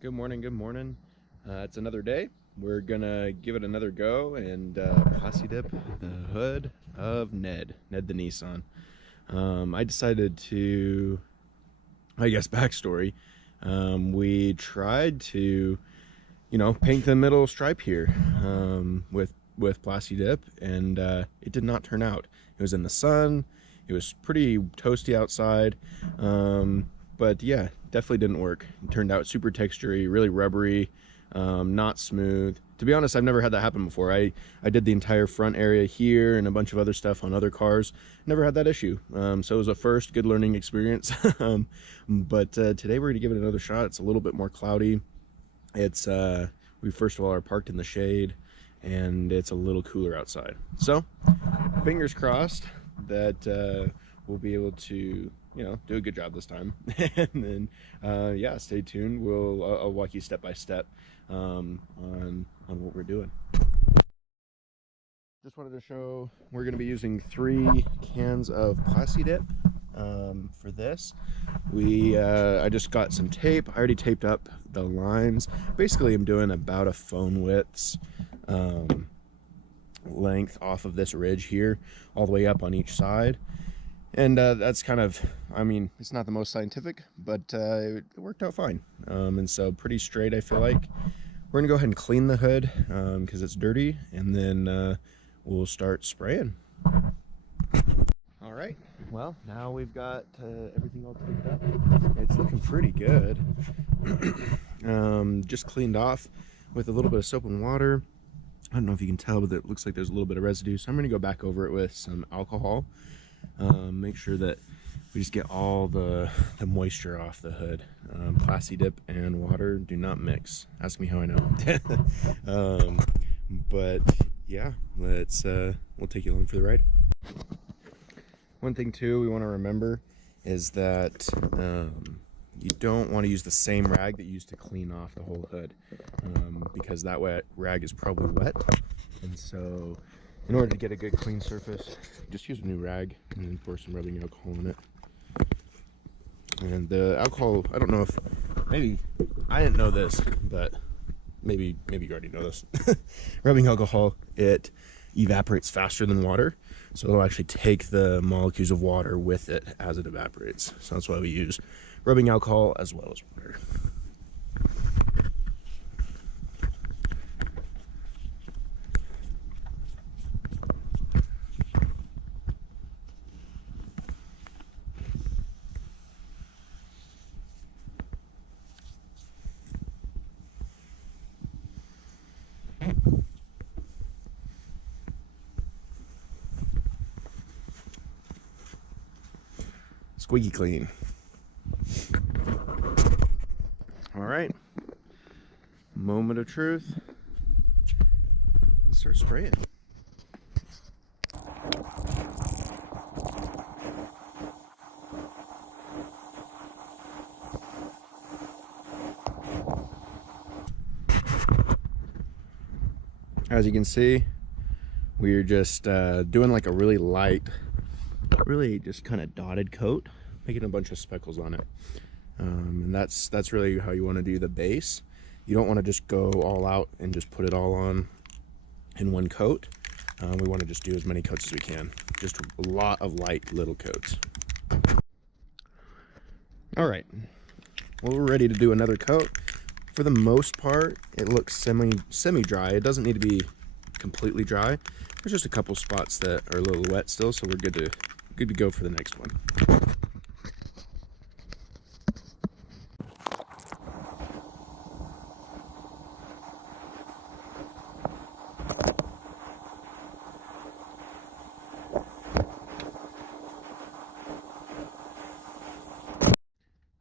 Good morning, good morning. It's another day. We're gonna give it another go and Plastidip the hood of Ned the Nissan. I decided to, backstory. We tried to, paint the middle stripe here with Plastidip, and it did not turn out. It was in the sun. It was pretty toasty outside. But yeah, definitely didn't work. It turned out super textury, really rubbery, not smooth. To be honest, I've never had that happen before. I did the entire front area here and a bunch of other stuff on other cars. Never had that issue. So it was a first good learning experience. But today we're gonna give it another shot. It's a little bit more cloudy. It's we first of all are parked in the shade, and it's a little cooler outside. So fingers crossed that we'll be able to do a good job this time. And then yeah, stay tuned. I'll walk you step by step on what we're doing. Just wanted to show we're going to be using 3 cans of Plastidip for this. I just got some tape. I already taped up the lines. Basically, I'm doing about a phone width's length off of this ridge here, all the way up on each side. And that's kind of, it's not the most scientific, but it worked out fine. And so pretty straight, I feel like. We're gonna go ahead and clean the hood because it's dirty, and then we'll start spraying. All right, well, now we've got everything all taped up. It's looking pretty good. Just cleaned off with a little bit of soap and water. I don't know if you can tell, but it looks like there's a little bit of residue, so I'm gonna go back over it with some alcohol. Make sure that we just get all the moisture off the hood. Plastidip and water do not mix. Ask me how I know. But yeah, we'll take you along for the ride. One thing too we want to remember is that you don't want to use the same rag that you used to clean off the whole hood, because that rag is probably wet, and so in order to get a good clean surface, just use a new rag and then pour some rubbing alcohol in it. And the alcohol, I don't know if, maybe, I didn't know this, but maybe you already know this. Rubbing alcohol, it evaporates faster than water, so it'll actually take the molecules of water with it as it evaporates. So that's why we use rubbing alcohol as well as water. Squeaky clean. All right, moment of truth. Let's start spraying. As you can see, we're just doing like a really light, really just kind of dotted coat, making a bunch of speckles on it. And that's really how you want to do the base. You don't want to just go all out and just put it all on in one coat. We want to just do as many coats as we can. Just a lot of light little coats. All right, well, we're ready to do another coat. For the most part, it looks semi-dry. It doesn't need to be completely dry. There's just a couple spots that are a little wet still, so we're good to go for the next one.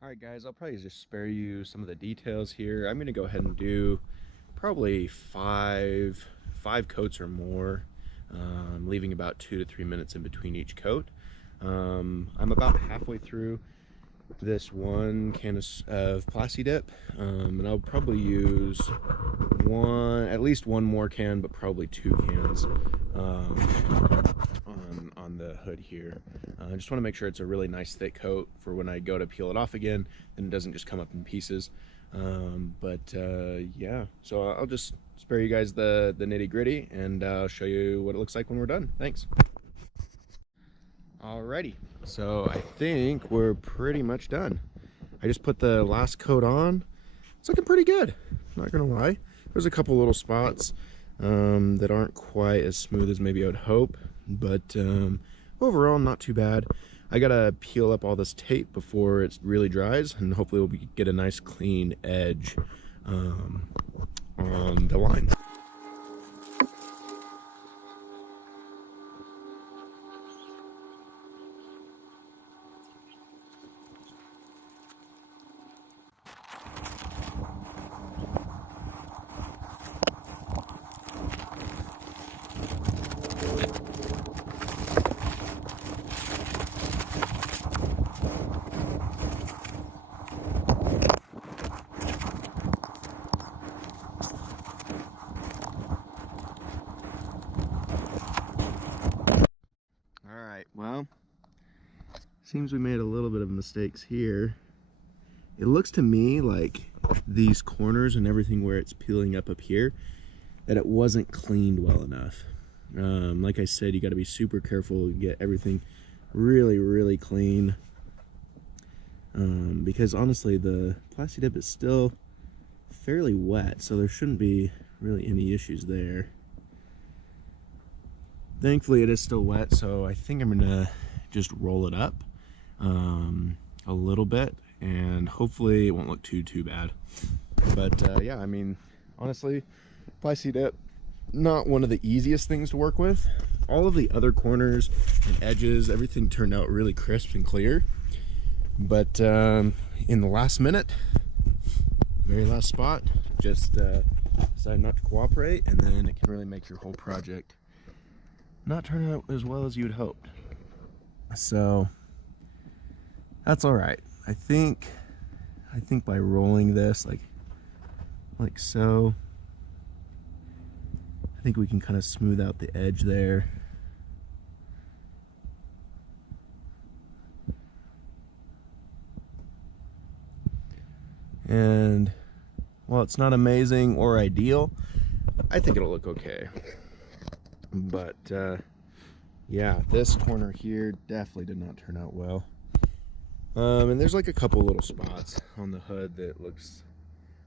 Alright guys, I'll probably just spare you some of the details here. I'm going to go ahead and do probably five coats or more, leaving about 2 to 3 minutes in between each coat. I'm about halfway through this 1 can of Plastidip, and I'll probably use at least one more can, but probably 2 cans on the hood here. I just want to make sure it's a really nice thick coat for when I go to peel it off again, and it doesn't just come up in pieces. Yeah, so I'll just spare you guys the nitty gritty, and I'll show you what it looks like when we're done. Thanks. Alrighty, so I think we're pretty much done. I just put the last coat on. It's looking pretty good, not gonna lie. There's a couple little spots that aren't quite as smooth as maybe I would hope, but overall not too bad. I gotta peel up all this tape before it really dries, and hopefully we'll get a nice clean edge on the line. Well, seems we made a little bit of mistakes here. It looks to me like these corners and everything where it's peeling up here, that it wasn't cleaned well enough. Like I said, you got to be super careful, get everything really clean, because honestly the Plastidip is still fairly wet, so there shouldn't be really any issues there. Thankfully it is still wet, so I think I'm gonna just roll it up a little bit, and hopefully it won't look too bad. But yeah, I mean, honestly, Plastidip, not one of the easiest things to work with. All of the other corners and edges, everything turned out really crisp and clear, but in the last minute, very last spot, just decide not to cooperate, and then it can really make your whole project not turn out as well as you'd hoped. So that's all right. I think by rolling this like so, I think we can kind of smooth out the edge there. And while it's not amazing or ideal, I think it'll look okay. But yeah, this corner here definitely did not turn out well. And there's like a couple little spots on the hood that looks,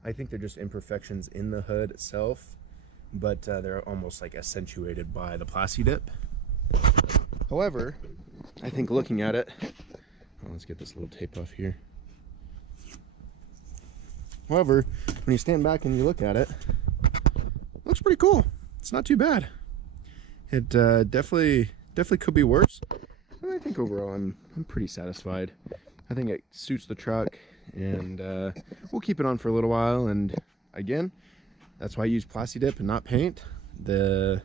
I think they're just imperfections in the hood itself, but they're almost like accentuated by the Plastidip. However, I think looking at it, let's get this little tape off here. However, when you stand back and you look at it, it looks pretty cool. It's not too bad. It definitely could be worse, but I think overall I'm pretty satisfied. I think it suits the truck, and we'll keep it on for a little while. And again, that's why I use Plastidip and not paint. Now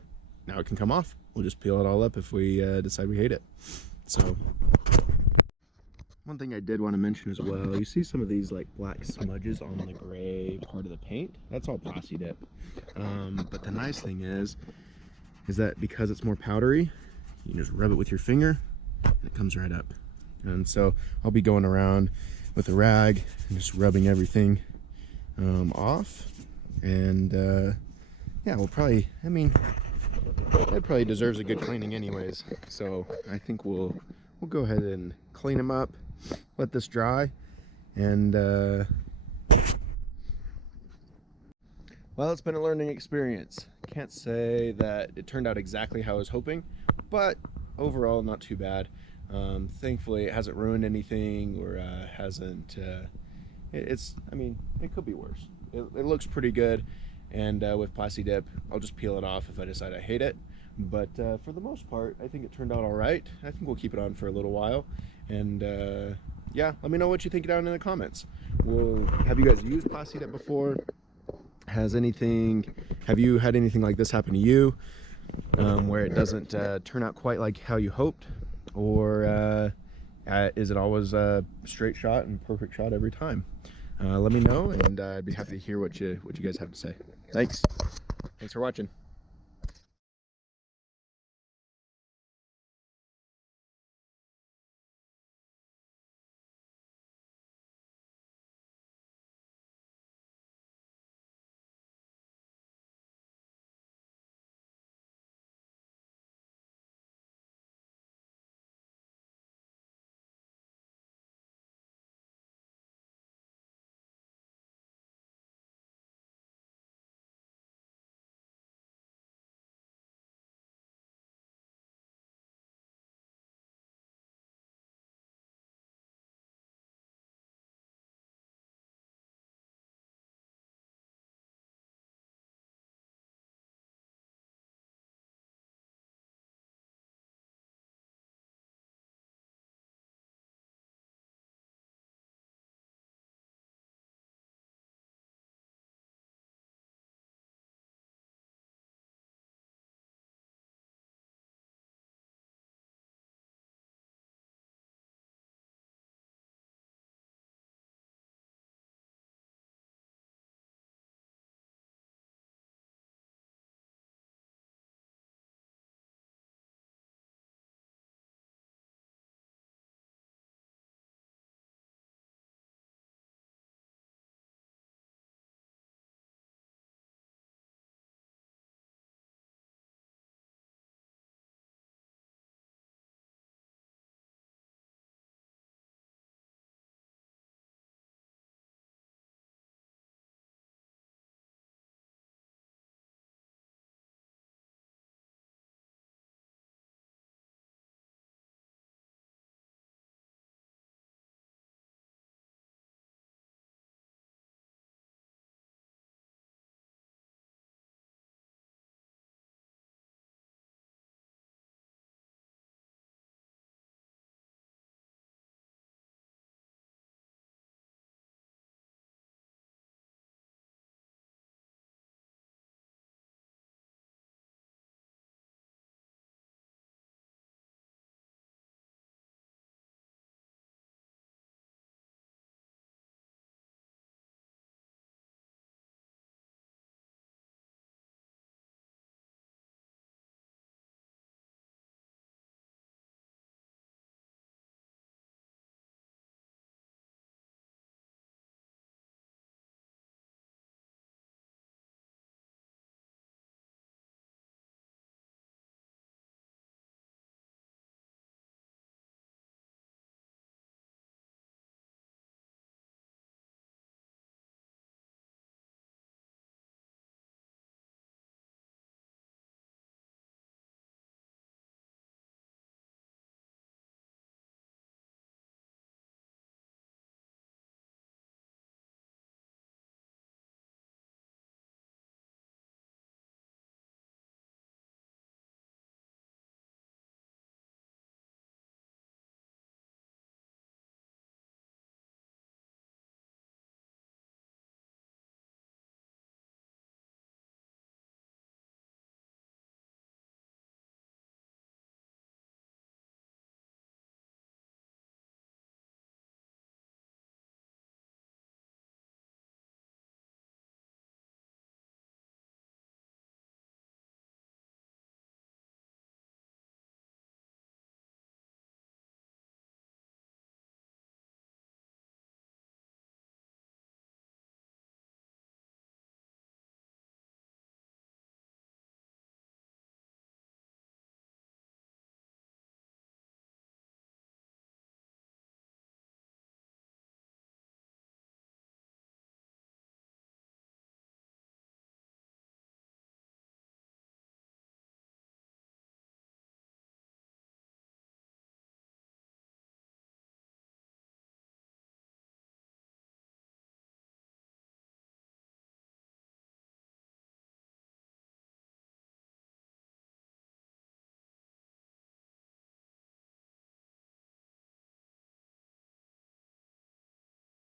it can come off. We'll just peel it all up if we decide we hate it. So one thing I did want to mention as well, you see some of these like black smudges on the gray part of the paint. That's all Plastidip. But the nice thing is that because it's more powdery, you can just rub it with your finger and it comes right up. And so I'll be going around with a rag and just rubbing everything off. And yeah, we'll probably, I mean, that probably deserves a good cleaning anyways. So I think we'll go ahead and clean them up, let this dry, and well, it's been a learning experience. Can't say that it turned out exactly how I was hoping, but overall not too bad. Thankfully it hasn't ruined anything, or hasn't I mean, it could be worse. It looks pretty good, and with Plastidip I'll just peel it off if I decide I hate it, but for the most part I think it turned out all right. I think we'll keep it on for a little while, and yeah, let me know what you think down in the comments. Have you guys used Plastidip before? Have you had anything like this happen to you, where it doesn't turn out quite like how you hoped, or is it always a straight shot and perfect shot every time? Let me know, and I'd be happy to hear what you guys have to say. Thanks for watching.